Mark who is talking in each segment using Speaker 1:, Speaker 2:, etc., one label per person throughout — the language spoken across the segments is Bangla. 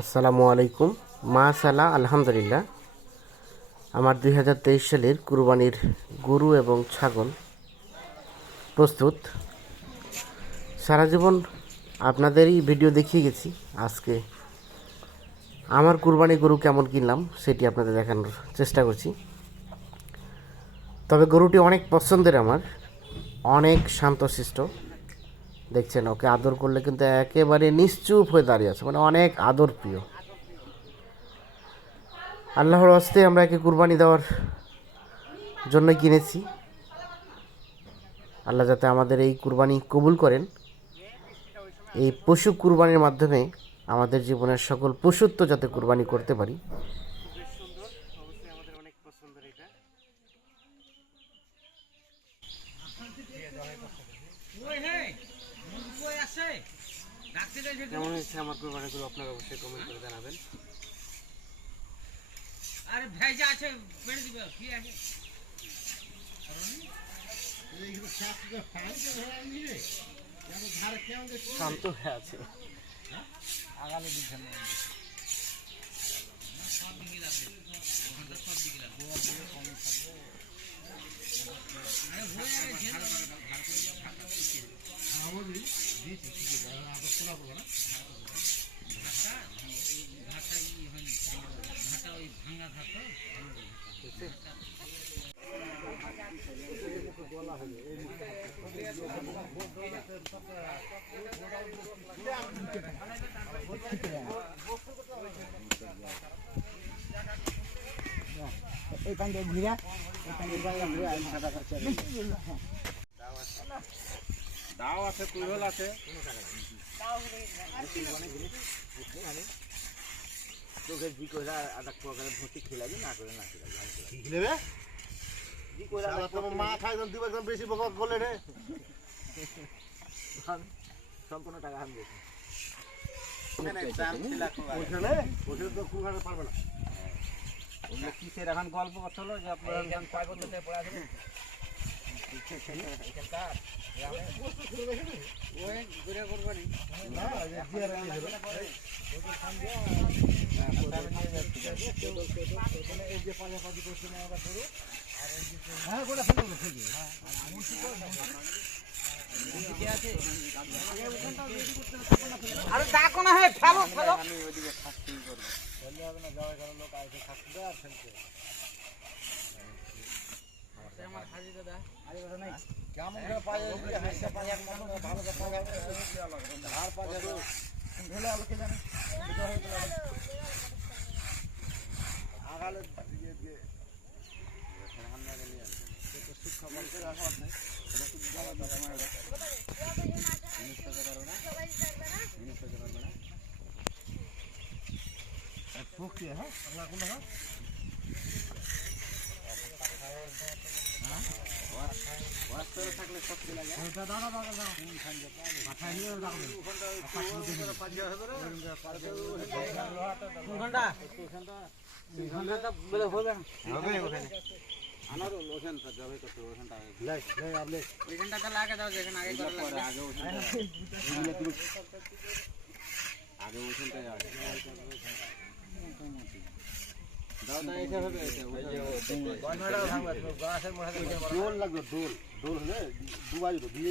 Speaker 1: আসসালামু আলাইকুম। মাশাল্লাহ আলহামদুলিল্লাহ। আমার দুই হাজার তেইশ সালের কুরবানির গরু এবং ছাগল প্রস্তুত। সারা জীবন আপনাদেরই ভিডিও দেখিয়ে গেছি। আজকে আমার কুরবানি গরু কেমন কিনলাম সেটি আপনাদের দেখানোর চেষ্টা করছি। তবে গরুটি অনেক পছন্দের আমার, অনেক শান্তশিষ্ট দেখছেন, ওকে আদর করলে কিন্তু একেবারে নিশ্চুপ হয়ে দাঁড়িয়ে আছে মানে অনেক আদর প্রিয়। আল্লাহর হস্তে আমরা একে কুরবানি দেওয়ার জন্য কিনেছি। আল্লাহ যাতে আমাদের এই কুরবানি কবুল করেন। এই পশু কুরবানির মাধ্যমে আমাদের জীবনের সকল পশুত্ব যাতে কুরবানি করতে পারি। কেমন হয়েছে আমার কুরবানিগুলো আপনারা অবশ্যই কমেন্ট করে জানাবেন।
Speaker 2: আরে ভেজা আছে বেড়ে দিবে কি আছে?
Speaker 1: শান্ত হয়ে আছে।
Speaker 2: আগালে দিচ্ছে না সব দিকে লাগবে ওখানটা সব দিকে লাগবে আরে হয়ে যাবে ঝেড়ে দেবে। ঘাটটা ঘাটটা ই হয়নি ঘাটটা ওই ভাঙা ঘাট তো
Speaker 3: দাও আছে কুড়োল আছে
Speaker 1: তোকে জি করে? আদা করে ভর্তি খেলাবি না করে না খেলাবি
Speaker 3: কি
Speaker 1: জি
Speaker 3: তোমার মা খায়, একদম বেশি বকা করলে রে।
Speaker 1: সম্পূর্ণ টাকা আমি
Speaker 3: না?
Speaker 2: কিসের? এখন গল্প করছিল যে আপনার কয় ঘুরে করবেন
Speaker 3: না এই যে জিয়ার আনি দিল। এই যে পাশাপাশি করছে না হ্যাঁ গোটা ফেলে দেবো, ফেলে দেবো।
Speaker 2: আরে ডাকো না হে ফেলো ফেলো আমার হাজি দাদা
Speaker 3: কেমন করে পায়ে দিয়ে হাসতে পায়ে এক মানুষ ভালো পায়ে ধার পায়ে রোজ ঢেলে আলোকে জানে আগালে দিয়ে দিয়ে শিক্ষা বলতে রাখা নেই এটা তো যাওয়া যাবে না জিনিস পেতে পারবে না জিনিস পেতে পারবে না ফুকি হ্যাঁ আল্লাহ কোন হ্যাঁ
Speaker 2: ঘণ্টা ঘণ্টা বলে হবে
Speaker 3: লাই লাই আপনি
Speaker 2: ওইখানটাতে লাগে দাও যেখানে আগে করে লাগবে
Speaker 3: দোল লাগবে দোল। দোল হলে দুবাই যেত দিয়ে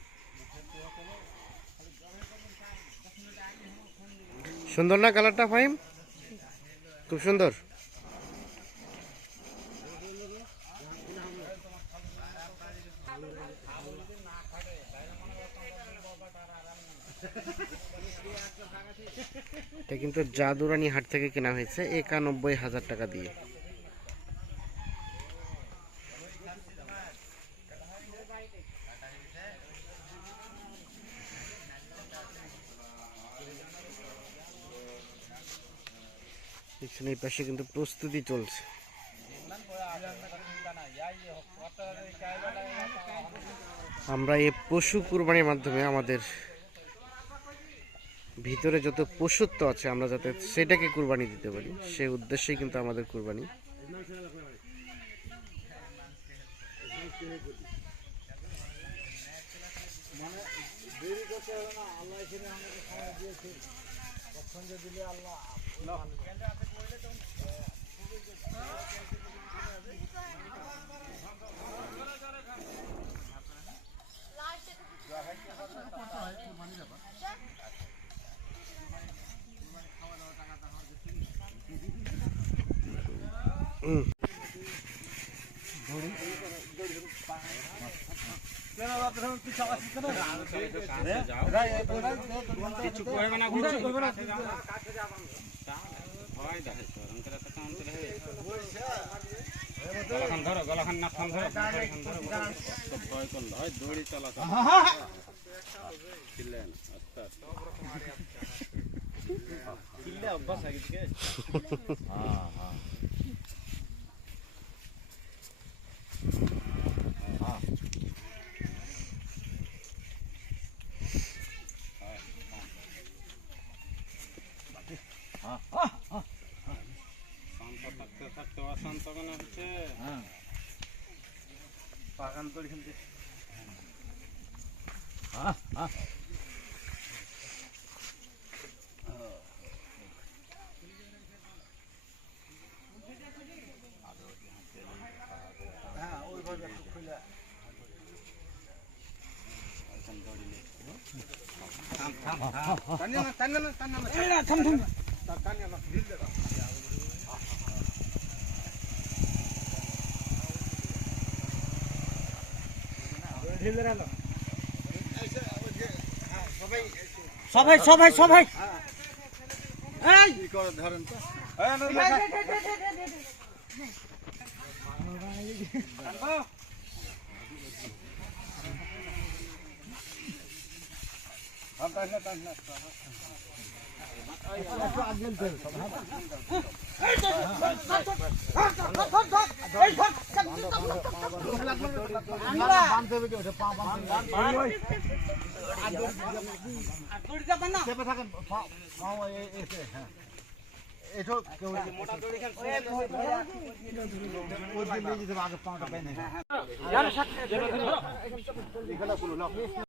Speaker 1: সুন্দর না কালারটা ফাইম খুব সুন্দর। এটা কিন্তু জাদুরানি হাট থেকে কেনা হয়েছে, একানব্বই হাজার টাকা দিয়ে। এখানে পাশে কিন্তু প্রস্তুতি চলছে। আমরা এই পশু কুরবানির মাধ্যমে আমাদের ভিতরে যত পশুত্ব আছে, আমরা যাতে সেটাকে কুরবানি দিতে পারি, সেই উদ্দেশ্যেই কিন্তু আমাদের কুরবানি।
Speaker 3: আল্লাহ দিলে আল্লাহ
Speaker 2: কিছু করবে না কিছু করবে না অভ্যাস আগে থেকে শান্ত
Speaker 3: বাগান তো এখান থেকে হ্যাঁ ওইভাবে একটু খুলে টানিয়ে না টানিয়ে না টানিয়ে সবাই
Speaker 2: সবাই সবাই সবাই
Speaker 3: ধরেন তো হ্যাঁ। আগে পাওটা পেয়ে নেই।